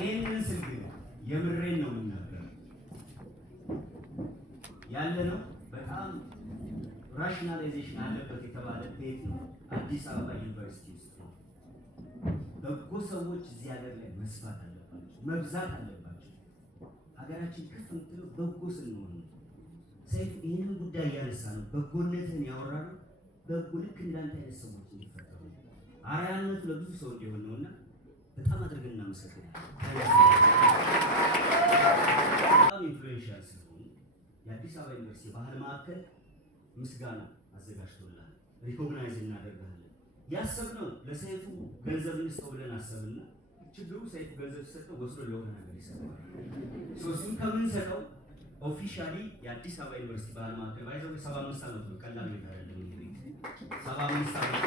ይሄንን ስልክ የምሬን ነው የምናገረው ያለ ነው። በጣም ራሽናላይዜሽን አለበት የተባለ ቤት ነው አዲስ አበባ ዩኒቨርሲቲ ውስጥ ነው። በጎ ሰዎች እዚህ ሀገር ላይ መስፋት አለባቸው፣ መብዛት አለባቸው። ሀገራችን ከፍ የምትለው በጎ ስንሆን ነው። ሰይፉ ይህንን ጉዳይ እያነሳ ነው። በጎነትን ያወራ ነው። በጎ ልክ እንዳንተ አይነት ሰዎች እንዲፈጠሩ አርአያነቱ ለብዙ ሰው እንዲሆን ነውና በጣም አድርገን እናመሰግናለን። በጣም ኢንፍሉዌንሻል ስለሆኑ የአዲስ አበባ ዩኒቨርሲቲ ባህል ማዕከል ምስጋና አዘጋጅቶልናል። ሪኮግናይዝ እናደርጋለን። ያሰብነው ለሰይፉ ገንዘብ እንስጠው ብለን አሰብና ችግሩ ሰይፉ ገንዘብ ሲሰጠው ወስዶ ለሆነ ነገር ይሰጠዋል። እሱን ከምንሰጠው ኦፊሻሊ የአዲስ አበባ ዩኒቨርሲቲ ባህል ማዕከል ባይዘው 75 ዓመት ነው። ቀላል ቤት አይደለም። እንግዲህ 75 ዓመት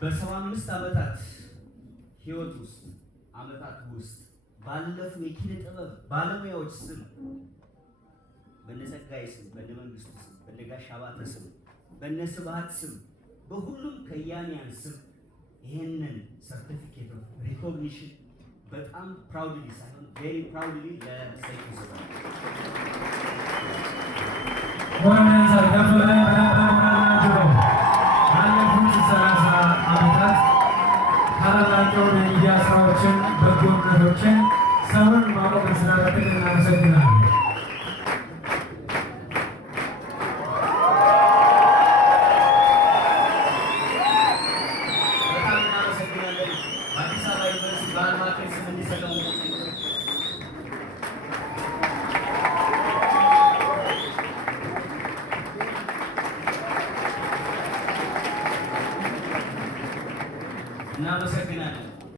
በ75 ዓመታት ህይወት ውስጥ ዓመታት ውስጥ ባለፉ የኪነ ጥበብ ባለሙያዎች ስም በነጸጋዬ ስም፣ በነመንግስቱ ስም፣ በነጋሽ አባተ ስም፣ በነስብሐት ስም፣ በሁሉም ከያንያን ስም ይሄንን ሰርቲፊኬት ኦፍ ሪኮግኒሽን በጣም ፕራውድሊ ሳይሆን ቬሪ ፕራውድሊ ለሰይፉ ሰጥቷል። ባለፉት 30 ዓመታት ታላላቅ የሚዲያ ስራዎችን፣ በጎነቶችን ሰውን ማወቅ ስላደረግን እናመሰግናለን።